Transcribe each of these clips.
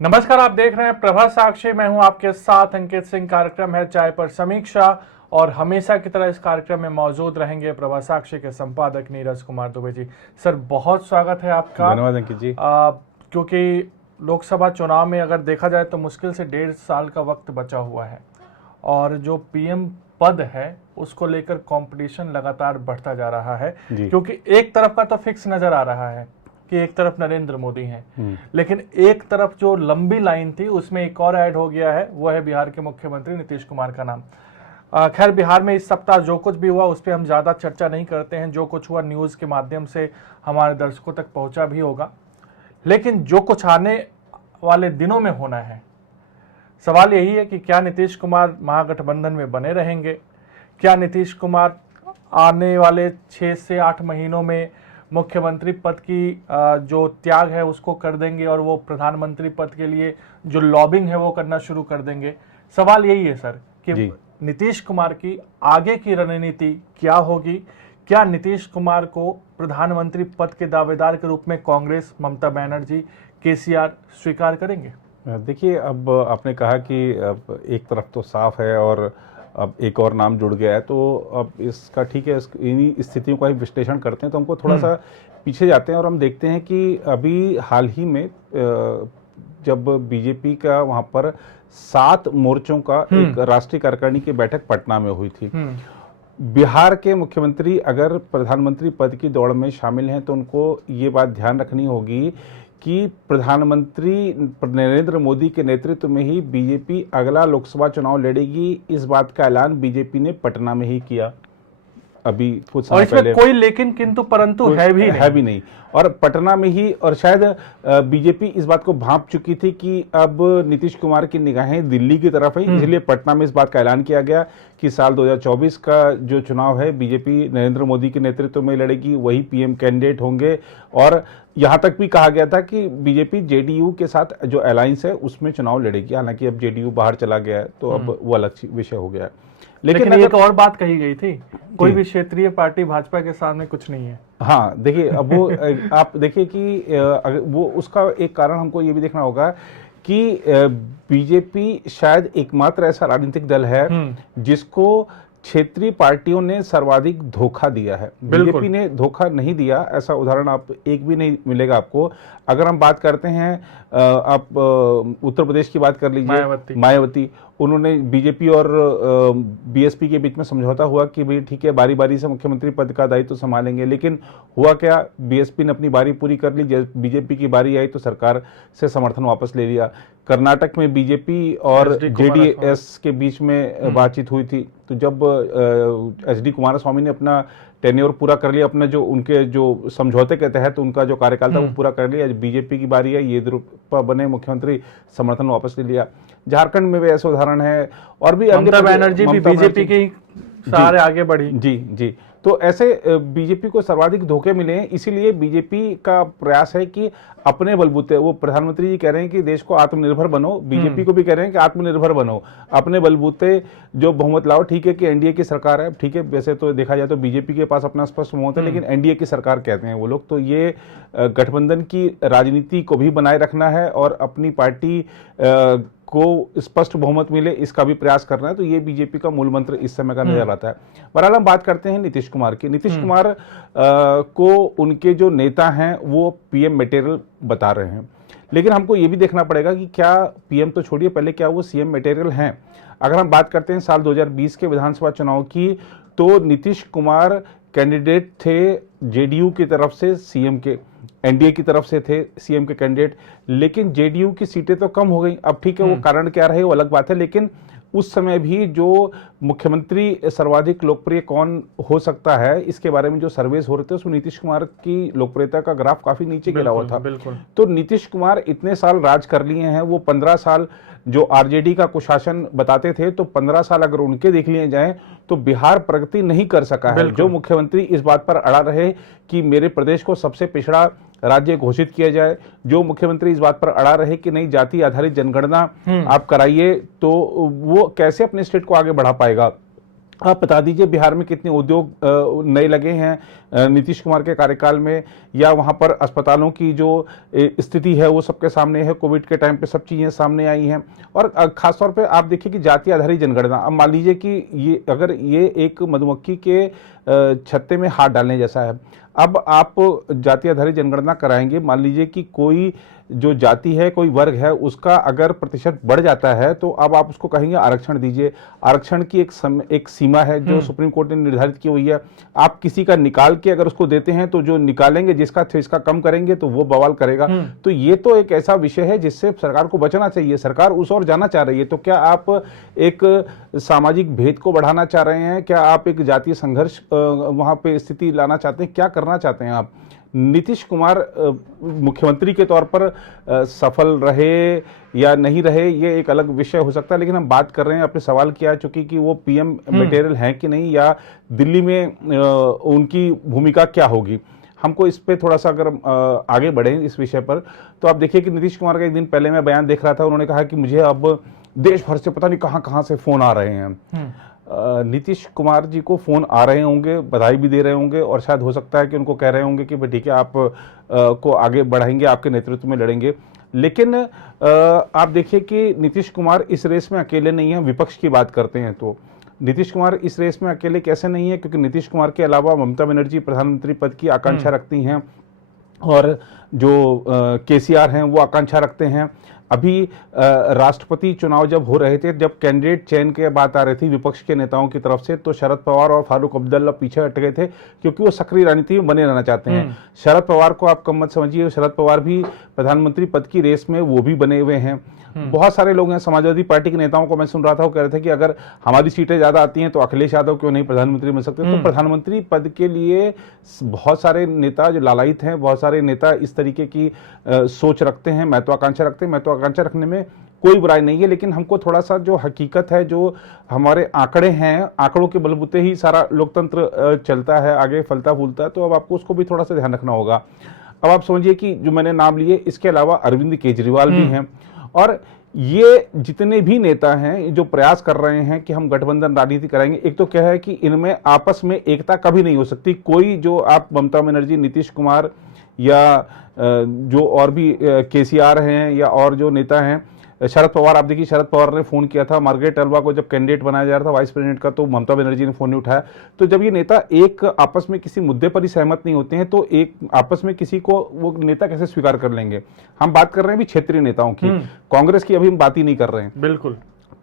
नमस्कार, आप देख रहे हैं प्रभा साक्षी। मैं हूं आपके साथ अंकित सिंह। कार्यक्रम है चाय पर समीक्षा और हमेशा की तरह इस कार्यक्रम में मौजूद रहेंगे प्रभा साक्षी के संपादक नीरज कुमार दुबे जी। सर, बहुत स्वागत है आपका। धन्यवाद अंकित जी। क्योंकि लोकसभा चुनाव में अगर देखा जाए तो मुश्किल से 1.5 साल का वक्त बचा हुआ है और जो पीएम पद है उसको लेकर कंपटीशन लगातार बढ़ता जा रहा है, क्योंकि एक तरफ का तो फिक्स नजर आ रहा है कि एक तरफ नरेंद्र मोदी हैं, लेकिन एक तरफ जो लंबी लाइन थी उसमें एक और ऐड हो गया है, वो है बिहार के मुख्यमंत्री नीतीश कुमार का नाम। खैर, बिहार में इस सप्ताह जो कुछ भी हुआ उस पर हम ज़्यादा चर्चा नहीं करते हैं। जो कुछ हुआ न्यूज़ के माध्यम से हमारे दर्शकों तक पहुंचा भी होगा, लेकिन जो कुछ आने वाले दिनों में होना है, सवाल यही है कि क्या नीतीश कुमार महागठबंधन में बने रहेंगे? क्या नीतीश कुमार आने वाले 6 से 8 महीनों में मुख्यमंत्री पद की जो त्याग है उसको कर देंगे और वो प्रधानमंत्री पद के लिए जो लॉबिंग है वो करना शुरू कर देंगे? सवाल यही है सर कि नीतीश कुमार की आगे की रणनीति क्या होगी? क्या नीतीश कुमार को प्रधानमंत्री पद के दावेदार के रूप में कांग्रेस, ममता बनर्जी, केसीआर स्वीकार करेंगे? देखिए, अब आपने कहा कि अब एक तरफ तो साफ है और अब एक और नाम जुड़ गया है, तो अब इसका ठीक है, इन्हीं स्थितियों का ही विश्लेषण करते हैं। तो हमको थोड़ा सा पीछे जाते हैं और हम देखते हैं कि अभी हाल ही में जब बीजेपी का वहाँ पर 7 मोर्चों का एक राष्ट्रीय कार्यकारिणी की बैठक पटना में हुई थी। बिहार के मुख्यमंत्री अगर प्रधानमंत्री पद की दौड़ में शामिल हैं तो उनको ये बात ध्यान रखनी होगी कि प्रधानमंत्री नरेंद्र मोदी के नेतृत्व में ही बीजेपी अगला लोकसभा चुनाव लड़ेगी। इस बात का ऐलान बीजेपी ने पटना में ही किया अभी कुछ समय पहले। कोई लेकिन किंतु परंतु है भी नहीं। और पटना में ही, और शायद बीजेपी इस बात को भांप चुकी थी कि अब नीतीश कुमार की निगाहें दिल्ली की तरफ है, इसलिए पटना में इस बात का ऐलान किया गया कि साल 2024 का जो चुनाव है बीजेपी नरेंद्र मोदी के नेतृत्व में लड़ेगी, वही पीएम कैंडिडेट होंगे। और यहां तक भी कहा गया था कि बीजेपी जेडीयू के साथ जो अलायंस है उसमें चुनाव लड़ेगी। हालांकि अब जेडीयू बाहर चला गया है तो अब वो अलग विषय हो गया है। लेकिन एक और बात कही गई थी, कोई भी क्षेत्रीय पार्टी भाजपा के सामने कुछ नहीं है। हाँ, देखिए, अब वो आप देखिए कि वो उसका एक कारण हमको ये भी देखना होगा कि बीजेपी शायद एकमात्र ऐसा राजनीतिक दल है जिसको क्षेत्रीय पार्टियों ने सर्वाधिक धोखा दिया है। बीजेपी ने धोखा नहीं दिया, ऐसा उदाहरण आप एक भी नहीं मिलेगा आपको। अगर हम बात करते हैं, आप उत्तर प्रदेश की बात कर लीजिए, मायावती, उन्होंने बीजेपी और बीएसपी के बीच में समझौता हुआ कि भाई ठीक है, बारी बारी से मुख्यमंत्री पद का दायित्व संभालेंगे। लेकिन हुआ क्या, बीएसपी ने अपनी बारी पूरी कर ली, बीजेपी की बारी आई तो सरकार से समर्थन वापस ले लिया। कर्नाटक में बीजेपी और जेडीएस के बीच में बातचीत हुई थी, तो जब एचडी कुमारस्वामी ने अपना टेन्योर पूरा कर लिया, अपने जो उनके जो समझौते के तहत उनका जो कार्यकाल था वो पूरा कर लिया, बीजेपी की बारी है, येदियुरप्पा बने मुख्यमंत्री, समर्थन वापस ले लिया। झारखंड में भी ऐसे उदाहरण है और भी ममता बनर्जी भी बीजेपी के सहारे आगे बढ़ी। जी। तो ऐसे बीजेपी को सर्वाधिक धोखे मिले हैं, इसीलिए बीजेपी का प्रयास है कि अपने बलबूते, वो प्रधानमंत्री जी कह रहे हैं कि देश को आत्मनिर्भर बनो, बीजेपी को भी कह रहे हैं कि आत्मनिर्भर बनो, अपने बलबूते जो बहुमत लाओ। ठीक है कि एनडीए की सरकार है, ठीक है, वैसे तो देखा जाए तो बीजेपी के पास अपना स्पष्ट बहुमत है, लेकिन एनडीए की सरकार कहते हैं वो लोग। तो ये गठबंधन की राजनीति को भी बनाए रखना है और अपनी पार्टी को स्पष्ट बहुमत मिले, इसका भी प्रयास करना है। तो ये बीजेपी का मूल मंत्र इस समय का नजर आता है। बहरहाल हम बात करते हैं नीतीश कुमार की। नीतीश कुमार को उनके जो नेता हैं वो पीएम मटेरियल बता रहे हैं, लेकिन हमको ये भी देखना पड़ेगा कि क्या पीएम तो छोड़िए, पहले क्या वो सीएम मटेरियल हैं। अगर हम बात करते हैं साल 2020 के विधानसभा चुनाव की, तो नीतीश कुमार कैंडिडेट थे जेडीयू की तरफ से सीएम के, एनडीए की तरफ से थे सीएम के कैंडिडेट, लेकिन जेडीयू की सीटें तो कम हो गई। अब ठीक है, वो कारण क्या रहे वो अलग बात है, लेकिन उस समय भी जो मुख्यमंत्री सर्वाधिक लोकप्रिय कौन हो सकता है, इसके बारे में जो सर्वेस हो रहे थे उसमें नीतीश कुमार की लोकप्रियता का ग्राफ काफी नीचे गिरा हुआ था। तो नीतीश कुमार इतने साल राज कर लिए हैं, वो 15 साल जो आरजेडी का कुशासन बताते थे, तो 15 साल अगर उनके देख लिए जाएं तो बिहार प्रगति नहीं कर सका है। जो मुख्यमंत्री इस बात पर अड़ा रहे कि मेरे प्रदेश को सबसे पिछड़ा राज्य घोषित किया जाए, जो मुख्यमंत्री इस बात पर अड़ा रहे कि नहीं जाति आधारित जनगणना आप कराइए, तो वो कैसे अपने स्टेट को आगे बढ़ा पाएगा। आप बता दीजिए बिहार में कितने उद्योग नए लगे हैं नीतीश कुमार के कार्यकाल में, या वहां पर अस्पतालों की जो स्थिति है वो सबके सामने है। कोविड के टाइम पे सब चीजें सामने आई हैं। और खासतौर पे आप देखिए कि जाति आधारित जनगणना, अब मान लीजिए कि ये अगर ये एक मधुमक्खी के छत्ते में हाथ डालने जैसा है। अब आप जाति आधारित जनगणना कराएंगे, मान लीजिए कि कोई जो जाति है, कोई वर्ग है, उसका अगर प्रतिशत बढ़ जाता है तो अब आप उसको कहेंगे आरक्षण दीजिए। आरक्षण की एक सीमा है जो सुप्रीम कोर्ट ने निर्धारित की हुई है। आप किसी का निकाल के अगर उसको देते हैं तो जो निकालेंगे, जिसका कम करेंगे तो वो बवाल करेगा। तो ये तो एक ऐसा विषय है जिससे सरकार को बचना चाहिए। सरकार उस ओर जाना चाह रही है। तो क्या आप एक सामाजिक भेद को बढ़ाना चाह रहे हैं? क्या आप एक जातीय संघर्ष वहां पे स्थिति लाना चाहते हैं? क्या करना चाहते हैं आप? नीतीश कुमार मुख्यमंत्री के तौर पर सफल रहे या नहीं रहे, ये एक अलग विषय हो सकता है, लेकिन हम बात कर रहे हैं, आपने सवाल किया चूंकि कि वो पीएम मटेरियल हैं कि नहीं, या दिल्ली में उनकी भूमिका क्या होगी। हमको इस पे थोड़ा सा अगर आगे बढ़े इस विषय पर, तो आप देखिए कि नीतीश कुमार का एक दिन पहले मैं बयान देख रहा था, उन्होंने कहा कि मुझे अब देश भर से पता नहीं कहां कहां से फोन आ रहे हैं। नीतीश कुमार जी को फोन आ रहे होंगे, बधाई भी दे रहे होंगे, और शायद हो सकता है कि उनको कह रहे होंगे कि भाई ठीक है, आप को आगे बढ़ाएंगे, आपके नेतृत्व में लड़ेंगे। लेकिन आप देखिए कि नीतीश कुमार इस रेस में अकेले नहीं है। विपक्ष की बात करते हैं तो नीतीश कुमार इस रेस में अकेले कैसे नहीं है, क्योंकि नीतीश कुमार के अलावा ममता बनर्जी प्रधानमंत्री पद की आकांक्षा रखती हैं, और जो केसीआर हैं वो आकांक्षा रखते हैं। अभी राष्ट्रपति चुनाव जब हो रहे थे, जब कैंडिडेट चयन की बात आ रही थी विपक्ष के नेताओं की तरफ से, तो शरद पवार और फारूक अब्दुल्ला पीछे हट गए थे, क्योंकि वो सक्रिय राजनीति में बने रहना चाहते हैं। शरद पवार को आप कम मत समझिए, शरद पवार भी प्रधानमंत्री पद की रेस में वो भी बने हुए हैं। बहुत सारे लोग हैं, समाजवादी पार्टी के नेताओं को मैं सुन रहा था, वो कह रहे थे कि अगर हमारी सीटें ज्यादा आती हैं तो अखिलेश यादव क्यों नहीं प्रधानमंत्री बन सकते। तो प्रधानमंत्री पद के लिए बहुत सारे नेता जो लालायित हैं, बहुत सारे नेता इस तरीके की सोच रखते हैं, महत्वाकांक्षा रखते हैं। महत्वाकांक्षा रखने में कोई बुराई नहीं है, लेकिन हमको थोड़ा सा जो हकीकत है, जो हमारे आंकड़े हैं, आंकड़ों के बलबूते ही सारा लोकतंत्र चलता है, आगे फलता फूलता है। तो अब आपको उसको भी थोड़ा सा ध्यान रखना होगा। अब आप समझिए कि जो मैंने नाम लिए, इसके अलावा अरविंद केजरीवाल भी हैं, और ये जितने भी नेता हैं जो प्रयास कर रहे हैं कि हम गठबंधन राजनीति कराएंगे, एक तो क्या है कि इनमें आपस में एकता कभी नहीं हो सकती। कोई जो आप ममता बनर्जी, नीतीश कुमार, या जो और भी केसीआर हैं, या और जो नेता हैं, शरद पवार, आप देखिए शरद पवार ने फोन किया था मार्गरेट अल्वा को जब कैंडिडेट बनाया जा रहा था वाइस प्रेसिडेंट का, तो ममता बनर्जी ने फोन नहीं उठाया। तो जब ये नेता एक आपस में किसी मुद्दे पर ही सहमत नहीं होते हैं, तो एक आपस में किसी को वो नेता कैसे स्वीकार कर लेंगे। हम बात कर रहे हैं भी क्षेत्रीय नेताओं की, कांग्रेस की अभी हम बात ही नहीं कर रहे हैं। बिल्कुल,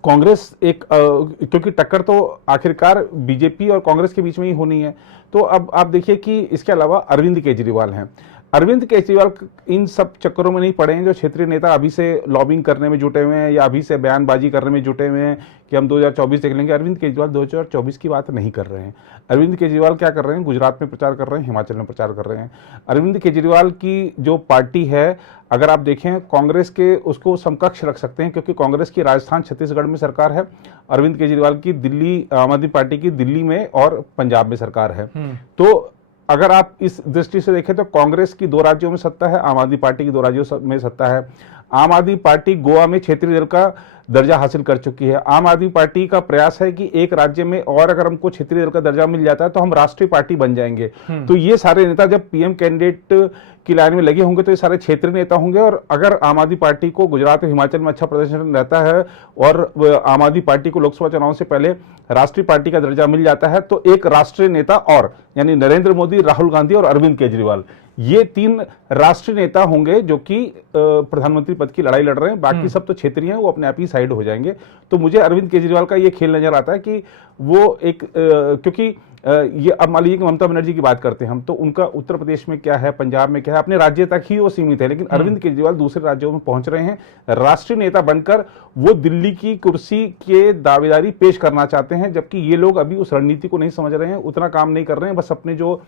कांग्रेस एक क्योंकि टक्कर तो आखिरकार बीजेपी और कांग्रेस के बीच में ही होनी है। तो अब आप देखिए कि इसके अलावा अरविंद केजरीवाल हैं। अरविंद केजरीवाल इन सब चक्करों में नहीं पड़े हैं जो क्षेत्रीय नेता अभी से लॉबिंग करने में जुटे हुए हैं, या अभी से बयानबाजी करने में जुटे हुए हैं कि हम 2024 देख लेंगे। अरविंद केजरीवाल 2024 की बात नहीं कर रहे हैं। अरविंद केजरीवाल क्या कर रहे हैं? गुजरात में प्रचार कर रहे हैं, हिमाचल में प्रचार कर रहे हैं। अरविंद केजरीवाल की जो पार्टी है, अगर आप देखें, कांग्रेस के उसको समकक्ष रख सकते हैं, क्योंकि कांग्रेस की राजस्थान छत्तीसगढ़ में सरकार है, अरविंद केजरीवाल की दिल्ली, आम आदमी पार्टी की दिल्ली में और पंजाब में सरकार है। तो अगर आप इस दृष्टि से देखें तो कांग्रेस की 2 राज्यों में सत्ता है, आम आदमी पार्टी की 2 राज्यों में सत्ता है। आम आदमी पार्टी गोवा में क्षेत्रीय दल का दर्जा हासिल कर चुकी है। आम आदमी पार्टी का प्रयास है कि एक राज्य में और अगर हमको क्षेत्रीय दल का दर्जा मिल जाता है तो हम राष्ट्रीय पार्टी बन जाएंगे। तो ये सारे नेता जब पीएम कैंडिडेट की लाइन में लगे होंगे तो ये सारे क्षेत्रीय नेता होंगे। और अगर आम आदमी पार्टी को गुजरात और हिमाचल में अच्छा प्रदर्शन रहता है और आम आदमी पार्टी को लोकसभा चुनाव से पहले राष्ट्रीय पार्टी का दर्जा मिल जाता है, तो एक राष्ट्रीय नेता और, यानी नरेंद्र मोदी, राहुल गांधी और अरविंद केजरीवाल, ये 3 राष्ट्रीय नेता होंगे जो कि प्रधानमंत्री पद की लड़ाई लड़ रहे हैं। बाकी सब तो क्षेत्रीय हैं, वो अपने आप ही साइड हो जाएंगे। तो मुझे अरविंद केजरीवाल का ये खेल नजर आता है कि वो एक क्योंकि ये अब मान लीजिए कि ममता बनर्जी की बात करते हैं हम, तो उनका उत्तर प्रदेश में क्या है, पंजाब में क्या है, अपने राज्य तक ही वो सीमित है। लेकिन अरविंद केजरीवाल दूसरे राज्यों में पहुंच रहे हैं, राष्ट्रीय नेता बनकर वो दिल्ली की कुर्सी के दावेदारी पेश करना चाहते हैं। जबकि ये लोग अभी उस रणनीति को नहीं समझ रहे हैं, उतना काम नहीं कर रहे हैं। बस अपने जो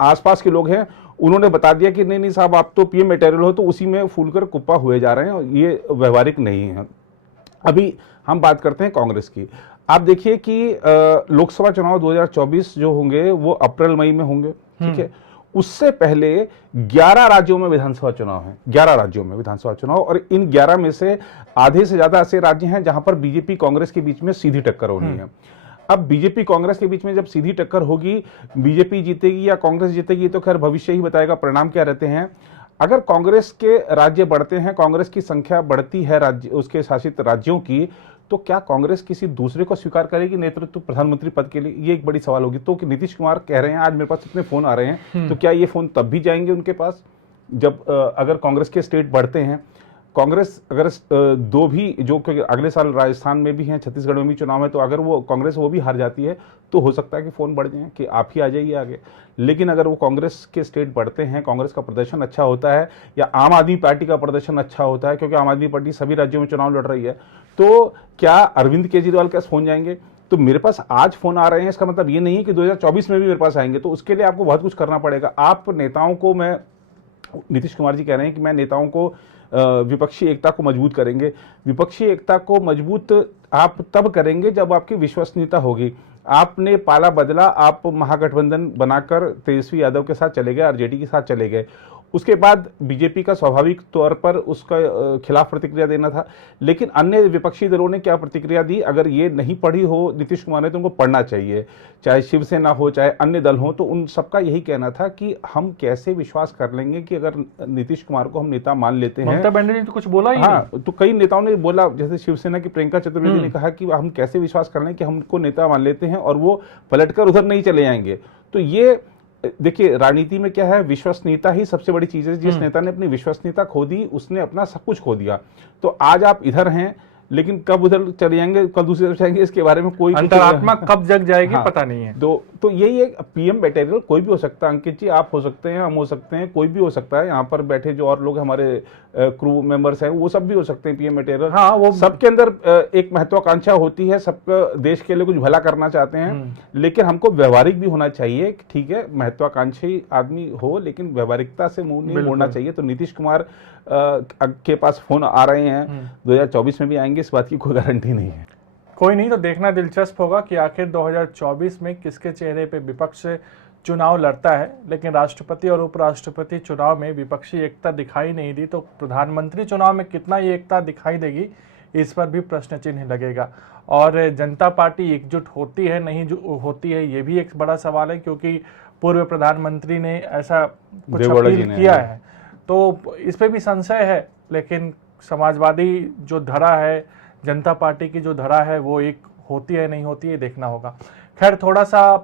आसपास के लोग हैं उन्होंने बता दिया कि नहीं नहीं साहब, आप तो पीएम मटेरियल हो, तो उसी में फूलकर कुप्पा हुए जा रहे हैं। ये व्यवहारिक नहीं है। अभी हम बात करते हैं कांग्रेस की। आप देखिए कि लोकसभा चुनाव 2024 जो होंगे वो अप्रैल मई में होंगे, ठीक है। उससे पहले 11 राज्यों में विधानसभा चुनाव है, 11 राज्यों में विधानसभा चुनाव, और इन 11 में से आधे से ज्यादा ऐसे राज्य हैं जहां पर बीजेपी कांग्रेस के बीच में सीधी टक्कर होनी है। अब बीजेपी कांग्रेस के बीच में जब सीधी टक्कर होगी, बीजेपी जीतेगी या कांग्रेस जीतेगी, तो खैर भविष्य ही बताएगा परिणाम क्या रहते हैं। अगर कांग्रेस के राज्य बढ़ते हैं, कांग्रेस की संख्या बढ़ती है राज्य उसके शासित राज्यों की, तो क्या कांग्रेस किसी दूसरे को स्वीकार करेगी नेतृत्व प्रधानमंत्री पद के लिए? ये एक बड़ी सवाल होगी। तो नीतीश कुमार कह रहे हैं, आज मेरे पास इतने फोन आ रहे हैं, तो क्या ये फोन तब भी जाएंगे उनके पास जब अगर कांग्रेस के स्टेट बढ़ते हैं? कांग्रेस अगर दो भी जो क्योंकि अगले साल राजस्थान में भी हैं, छत्तीसगढ़ में भी चुनाव है, तो अगर वो कांग्रेस वो भी हार जाती है तो हो सकता है कि फोन बढ़ जाए कि आप ही आ जाइए आगे। लेकिन अगर वो कांग्रेस के स्टेट बढ़ते हैं, कांग्रेस का प्रदर्शन अच्छा होता है या आम आदमी पार्टी का प्रदर्शन अच्छा होता है, क्योंकि आम आदमी पार्टी सभी राज्यों में चुनाव लड़ रही है, तो क्या अरविंद केजरीवाल के पास फोन जाएंगे? तो मेरे पास आज फोन आ रहे हैं, इसका मतलब ये नहीं है कि 2024 में भी मेरे पास आएंगे। तो उसके लिए आपको बहुत कुछ करना पड़ेगा। आप नेताओं को, मैं नीतीश कुमार जी कह रहे हैं कि मैं नेताओं को विपक्षी एकता को मजबूत करेंगे। विपक्षी एकता को मजबूत आप तब करेंगे जब आपकी विश्वसनीयता होगी। आपने पाला बदला, आप महागठबंधन बनाकर तेजस्वी यादव के साथ चले गए, आरजेडी के साथ चले गए। उसके बाद बीजेपी का स्वाभाविक तौर पर उसका खिलाफ प्रतिक्रिया देना था। लेकिन अन्य विपक्षी दलों ने क्या प्रतिक्रिया दी? अगर ये नहीं पढ़ी हो नीतीश कुमार ने तो उनको पढ़ना चाहिए, चाहे शिवसेना हो चाहे अन्य दल हो। तो उन सबका यही कहना था कि हम कैसे विश्वास कर लेंगे कि अगर नीतीश कुमार को हम नेता मान लेते हैं। ममता बनर्जी तो कुछ बोला ही नहीं। तो कई नेताओं ने बोला, जैसे शिवसेना की प्रियंका चतुर्वेदी ने कहा कि हम कैसे विश्वास कर लें कि हमको नेता मान लेते हैं और वो पलटकर उधर नहीं चले जाएंगे। तो ये देखिए, राजनीति में क्या है, विश्वसनीयता ही सबसे बड़ी चीज है। जिस नेता ने अपनी विश्वसनीयता खो दी, उसने अपना सब कुछ खो दिया। तो आज आप इधर हैं, लेकिन कब उधर चले जाएंगे, कब दूसरी तरफ जाएंगे, इसके बारे में कोई अंतरात्मा कब जग जाएगी पता नहीं है। तो यही एक पीएम मटेरियल कोई भी हो सकता है। अंकित जी, आप हो सकते हैं, हम हो सकते हैं, कोई भी हो सकता है। यहाँ पर बैठे जो और लोग हमारे क्रू मेंबर्स हैं, वो सब भी हो सकते हैं पीएम मटेरियल। हाँ, वो सबके अंदर एक महत्वाकांक्षा होती है, सबका देश के लिए कुछ भला करना चाहते हैं। लेकिन हमको व्यवहारिक भी होना चाहिए। ठीक है, महत्वाकांक्षी आदमी हो, लेकिन व्यवहारिकता से मुंह नहीं मोड़ना चाहिए। तो नीतीश कुमार के पास फोन आ रहे हैं, 2024 में भी आएंगे, इस बात की कोई गारंटी नहीं है। कोई नहीं, तो देखना दिलचस्प होगा कि आखिर 2024 में किसके चेहरे पे विपक्ष चुनाव लड़ता है। लेकिन राष्ट्रपति और उपराष्ट्रपति चुनाव में विपक्षी एकता दिखाई नहीं दी, तो प्रधानमंत्री चुनाव में कितना ये एकता दिखाई देगी, इस पर भी प्रश्न चिन्ह लगेगा। और जनता पार्टी एकजुट होती है नहीं होती है, ये भी एक बड़ा सवाल है, क्योंकि पूर्व प्रधानमंत्री ने ऐसा कुछ अपील किया है, तो इस पे भी संशय है। लेकिन समाजवादी जो धरा है, जनता पार्टी की जो धरा है, वो एक होती है नहीं होती है, देखना होगा। खैर, थोड़ा सा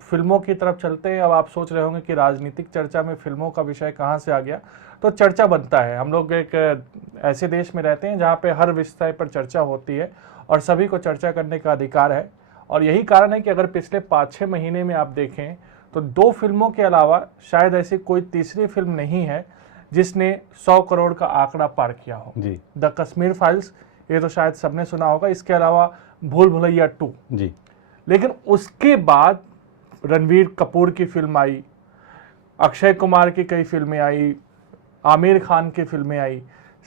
फिल्मों की तरफ चलते हैं। अब आप सोच रहे होंगे कि राजनीतिक चर्चा में फिल्मों का विषय कहाँ से आ गया। तो चर्चा बनता है। हम लोग एक ऐसे देश में रहते हैं जहाँ पे हर विषय पर चर्चा होती है और सभी को चर्चा करने का अधिकार है। और यही कारण है कि अगर पिछले 5-6 महीने में आप देखें तो 2 फिल्मों के अलावा शायद ऐसी कोई तीसरी फिल्म नहीं है जिसने 100 करोड़ का आंकड़ा पार किया हो। द कश्मीर फाइल्स, ये तो शायद सबने सुना होगा। इसके अलावा भूल भुलैया 2 जी। लेकिन उसके बाद रणवीर कपूर की फिल्म आई, अक्षय कुमार की कई फिल्में आई, आमिर खान की फिल्में आई,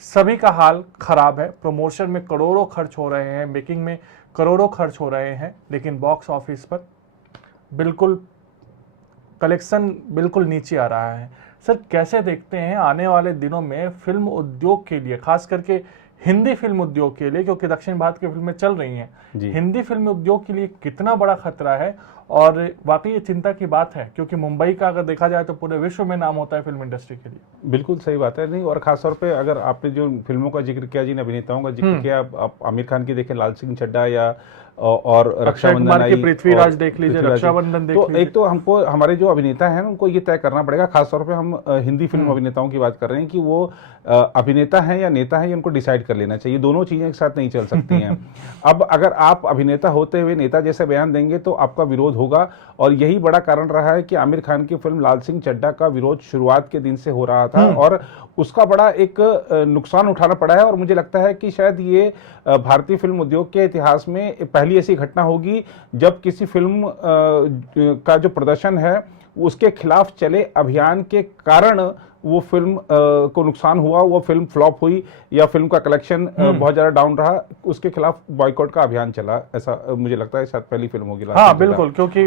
सभी का हाल खराब है। प्रमोशन में करोड़ों खर्च हो रहे हैं, मेकिंग में करोड़ों खर्च हो रहे हैं, लेकिन बॉक्स ऑफिस पर बिल्कुल कलेक्शन बिल्कुल नीचे आ रहा है। सर, कैसे देखते हैं आने वाले दिनों में फिल्म उद्योग के लिए, खास करके हिंदी फिल्म उद्योग के लिए, क्योंकि दक्षिण भारत की फिल्में चल रही हैं, हिंदी फिल्म उद्योग के लिए कितना बड़ा खतरा है? और वाकई ये चिंता की बात है, क्योंकि मुंबई का अगर देखा जाए तो पूरे विश्व में नाम होता है फिल्म इंडस्ट्री के लिए। बिल्कुल सही बात है। नहीं, और खासतौर पे अगर आपने जो फिल्मों का जिक्र किया, जिन अभिनेताओं का जिक्र किया, आप आमिर खान की देखें, लाल सिंह चड्ढा, या और रक्षाबंधन आई, पृथ्वीराज देख लीजिए, रक्षाबंधन देख लीजिए। तो एक तो हमको हमारे जो अभिनेता हैं उनको ये तय करना पड़ेगा। खासतौर पे हम हिंदी फिल्म अभिनेताओं की बात कर रहे हैं कि वो अभिनेता हैं या नेता हैं, ये उनको डिसाइड कर लेना चाहिए। दोनों चीजें एक साथ नहीं चल सकती हैं। अब अगर आप अभिनेता होते हुए नेता जैसे बयान देंगे तो आपका विरोध होगा। और यही बड़ा कारण रहा है कि आमिर खान की फिल्म लाल सिंह चड्ढा का विरोध शुरुआत के दिन से हो रहा था और उसका बड़ा एक नुकसान उठाना पड़ा है। और मुझे लगता है कि शायद ये भारतीय फिल्म उद्योग के इतिहास में पहली ऐसी घटना होगी जब किसी फिल्म का जो प्रदर्शन है उसके खिलाफ चले अभियान के कारण वो फिल्म को नुकसान हुआ, वो फिल्म फ्लॉप हुई या फिल्म का कलेक्शन बहुत ज़्यादा डाउन रहा, उसके खिलाफ बॉयकॉट का अभियान चला, ऐसा मुझे लगता है शायद पहली फिल्म होगी। हाँ बिल्कुल, क्योंकि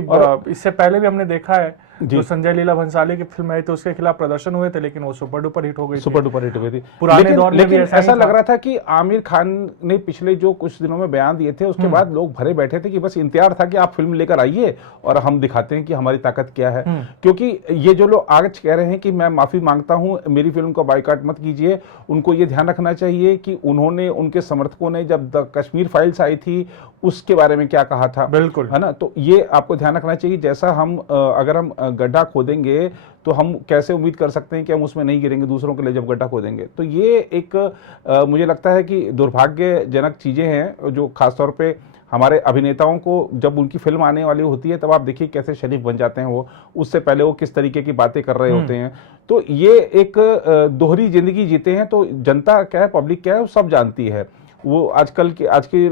इससे पहले भी हमने देखा है जो संजय लीला भंसाली की फिल्म आई तो उसके खिलाफ प्रदर्शन हुए थे, लेकिन वो सुपर डुपर हिट हो गई, सुपर डुपर हिट हुई थी पुराने दौर में। लेकिन ऐसा लग रहा था कि आमिर खान ने पिछले जो कुछ दिनों में बयान दिए थे उसके बाद लोग भरे बैठे थे कि बस इंतजार था कि आप फिल्म लेकर आइए और हम दिखाते हैं कि हमारी ताकत क्या है। क्योंकि ये जो लोग आज कह रहे हैं कि मैं माफी मांगता हूं, मेरी फिल्म का बायकॉट मत कीजिए, उनको ये ध्यान रखना चाहिए कि उन्होंने, उनके समर्थकों ने जब द कश्मीर फाइल्स आई थी उसके बारे में क्या कहा था, बिल्कुल, है ना। तो ये आपको ध्यान रखना चाहिए। जैसा हम अगर हम गड्ढा खोदेंगे तो हम कैसे उम्मीद कर सकते हैं कि हम उसमें नहीं गिरेंगे दूसरों के लिए जब गड्ढा खोदेंगे। तो ये एक मुझे लगता है कि दुर्भाग्यजनक चीजें हैं जो खासतौर पे हमारे अभिनेताओं को, जब उनकी फिल्म आने वाली होती है तब आप देखिए कैसे शरीफ बन जाते हैं वो, उससे पहले वो किस तरीके की बातें कर रहे होते हैं। तो ये एक दोहरी जिंदगी जीते हैं। तो जनता क्या है, पब्लिक क्या है, वो सब जानती है। वो आज की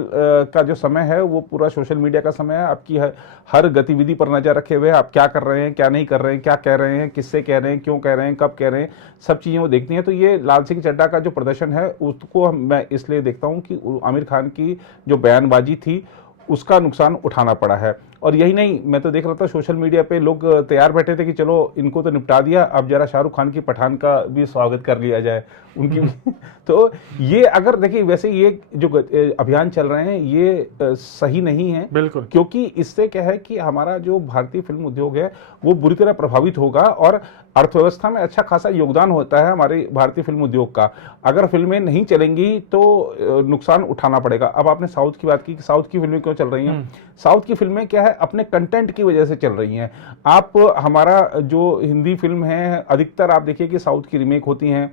का जो समय है वो पूरा सोशल मीडिया का समय है। आपकी हर गतिविधि पर नजर रखे हुए आप क्या कर रहे हैं, क्या नहीं कर रहे हैं, क्या कह रहे हैं, किससे कह रहे हैं, क्यों कह रहे हैं, कब कह रहे हैं, सब चीजें वो देखती हैं। तो ये लाल सिंह चड्ढा का जो प्रदर्शन है उसको मैं इसलिए देखता हूं कि आमिर खान की जो बयानबाजी थी उसका नुकसान उठाना पड़ा है। और यही नहीं, मैं तो देख रहा था सोशल मीडिया पे लोग तैयार बैठे थे कि चलो इनको तो निपटा दिया, अब जरा शाहरुख खान की पठान का भी स्वागत कर लिया जाए उनकी तो ये अगर देखिए, वैसे ये जो अभियान चल रहे हैं ये सही नहीं है, बिल्कुल, क्योंकि इससे क्या है कि हमारा जो भारतीय फिल्म उद्योग है वो बुरी तरह प्रभावित होगा और अर्थव्यवस्था में अच्छा खासा योगदान होता है हमारे भारतीय फिल्म उद्योग का। अगर फिल्में नहीं चलेंगी तो नुकसान उठाना पड़ेगा। अब आपने साउथ की बात की कि साउथ की फिल्में क्यों चल रही हैं। साउथ की फिल्में क्या है, अपने कंटेंट की वजह से चल रही हैं। आप हमारा जो हिंदी फिल्म है अधिकतर आप देखिए कि साउथ की रीमेक होती हैं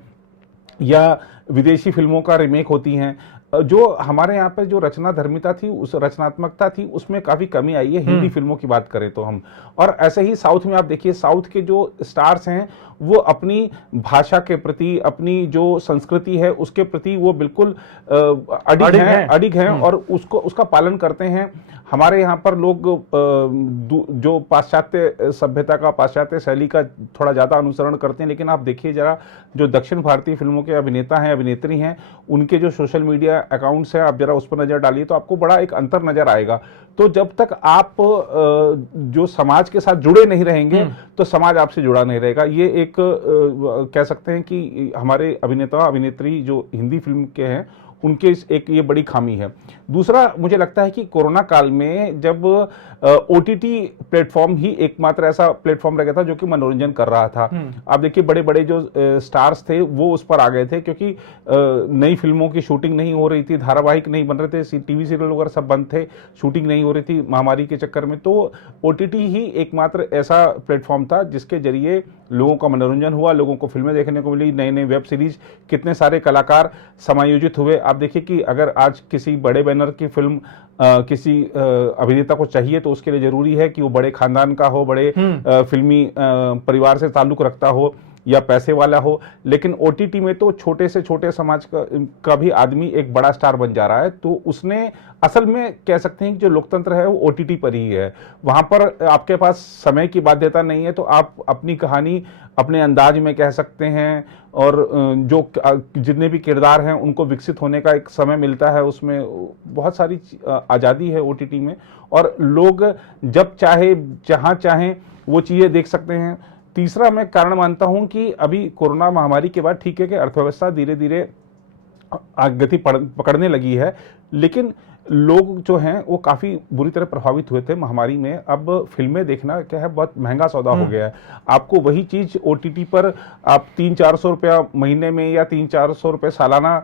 या विदेशी फिल्मों का रीमेक होती हैं। जो हमारे यहाँ पे जो रचना धर्मिता थी, उस रचनात्मकता थी, उसमें काफी कमी आई है हिंदी फिल्मों की बात करें तो हम। और ऐसे ही साउथ में आप देखिए, साउथ के जो स्टार्स हैं वो अपनी भाषा के प्रति, अपनी जो संस्कृति है उसके प्रति वो बिल्कुल अडिग हैं और उसका पालन करते हैं। हमारे यहाँ पर लोग जो पाश्चात्य सभ्यता का, पाश्चात्य शैली का थोड़ा ज्यादा अनुसरण करते हैं। लेकिन आप देखिए जरा, जो दक्षिण भारतीय फिल्मों के अभिनेता हैं, अभिनेत्री हैं, उनके जो सोशल मीडिया अकाउंट्स हैं, आप जरा उस पर नजर डालिए तो आपको बड़ा एक अंतर नजर आएगा। तो जब तक आप जो समाज के साथ जुड़े नहीं रहेंगे तो समाज आपसे जुड़ा नहीं रहेगा। ये एक कह सकते हैं कि हमारे अभिनेता अभिनेत्री जो हिंदी फिल्म के हैं उनके एक ये बड़ी खामी है। दूसरा, मुझे लगता है कि कोरोना काल में जब ओटीटी प्लेटफॉर्म ही एकमात्र ऐसा प्लेटफॉर्म रह गया था जो कि मनोरंजन कर रहा था। आप देखिए बड़े बड़े जो स्टार्स थे वो उस पर आ गए थे, क्योंकि नई फिल्मों की शूटिंग नहीं हो रही थी, धारावाहिक नहीं बन रहे थे, टीवी सीरियल वगैरह सब बंद थे, शूटिंग नहीं हो रही थी महामारी के चक्कर में। तो ओटीटी ही एकमात्र ऐसा प्लेटफॉर्म था जिसके जरिए लोगों का मनोरंजन हुआ, लोगों को फिल्में देखने को मिली, नए नए वेब सीरीज, कितने सारे कलाकार समायोजित हुए। आप देखिए कि अगर आज किसी बड़े बैनर की फिल्म किसी अभिनेता को चाहिए तो उसके लिए जरूरी है कि वो बड़े खानदान का हो, बड़े फिल्मी परिवार से ताल्लुक रखता हो या पैसे वाला हो। लेकिन ओटीटी में तो छोटे से छोटे समाज का भी आदमी एक बड़ा स्टार बन जा रहा है। तो उसने असल में कह सकते हैं कि जो लोकतंत्र है वो ओटीटी पर ही है। वहां पर आपके पास समय की बाध्यता नहीं है, तो आप अपनी कहानी अपने अंदाज में कह सकते हैं और जो जितने भी किरदार हैं उनको विकसित होने का एक समय मिलता है। उसमें बहुत सारी आज़ादी है ओटीटी में, और लोग जब चाहे जहां चाहें वो चीज़ें देख सकते हैं। तीसरा मैं कारण मानता हूं कि अभी कोरोना महामारी के बाद ठीक है कि अर्थव्यवस्था धीरे धीरे गति पकड़ने लगी है, लेकिन लोग जो हैं वो काफ़ी बुरी तरह प्रभावित हुए थे महामारी में। अब फिल्में देखना क्या है, बहुत महंगा सौदा हो गया है। आपको वही चीज़ ओटीटी पर आप 300-400 रुपया महीने में या 300-400 रुपये सालाना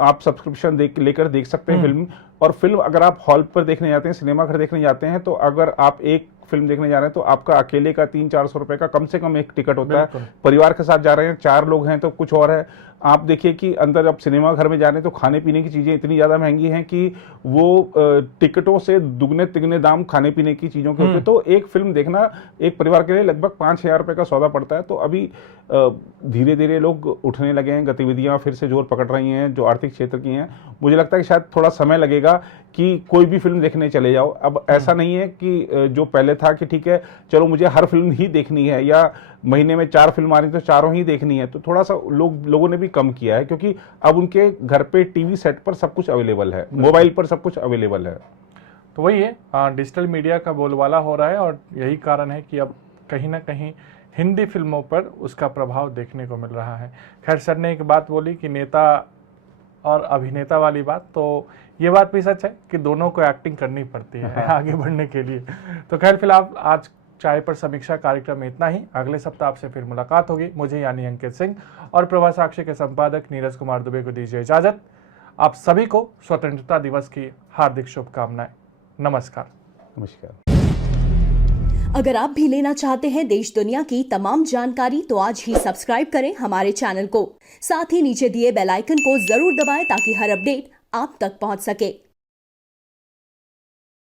आप सब्सक्रिप्शन लेकर देख सकते हैं फिल्म। और फिल्म अगर आप हॉल पर देखने जाते हैं, सिनेमा घर देखने जाते हैं, तो अगर आप एक फिल्म देखने जा रहे हैं तो आपका अकेले का 300-400 रुपए का कम से कम एक टिकट होता है। परिवार के साथ जा रहे हैं, 4 लोग हैं तो कुछ और है। आप देखिए कि अंदर जब सिनेमा घर में जा रहे हैं तो खाने पीने की चीजें इतनी ज्यादा महंगी हैं कि वो टिकटों से दुगने तिगने दाम खाने पीने की चीजों के होते हैं। तो एक फिल्म देखना एक परिवार के लिए लगभग 5,000 रुपए का सौदा पड़ता है। तो अभी धीरे धीरे लोग उठने लगे हैं, गतिविधियां फिर से जोर पकड़ रही हैं जो आर्थिक क्षेत्र की हैं। मुझे लगता है कि शायद थोड़ा समय लगेगा कि कोई भी फिल्म देखने चले जाओ। अब ऐसा नहीं है कि जो पहले था कि ठीक है चलो मुझे हर फिल्म ही देखनी है, या महीने में 4 फिल्म आ रही तो चारों ही देखनी है, तो थोड़ा सा लोगों ने भी कम किया है, क्योंकि अब उनके घर पे टीवी सेट पर सब कुछ अवेलेबल है, मोबाइल पर सब कुछ अवेलेबल है। तो वही है, डिजिटल मीडिया का बोलबाला हो रहा है और यही कारण है कि अब कहीं ना कहीं हिंदी फिल्मों पर उसका प्रभाव देखने को मिल रहा है। खैर, सर ने एक बात बोली कि नेता और अभिनेता वाली बात, तो ये बात भी सच है कि दोनों को एक्टिंग करनी पड़ती है आगे बढ़ने के लिए। तो खैर, फिलहाल आज चाय पर समीक्षा कार्यक्रम में इतना ही। अगले सप्ताह आपसे फिर मुलाकात होगी। मुझे यानी अंकित सिंह और प्रभा साक्षी के संपादक नीरज कुमार दुबे को दीजिए इजाजत। आप सभी को स्वतंत्रता दिवस की हार्दिक शुभकामनाएं। नमस्कार। नमस्कार। अगर आप भी लेना चाहते हैं देश दुनिया की तमाम जानकारी तो आज ही सब्सक्राइब करें हमारे चैनल को। साथ ही नीचे दिए बेल आइकन को जरूर दबाएं ताकि हर अपडेट आप तक पहुंच सके।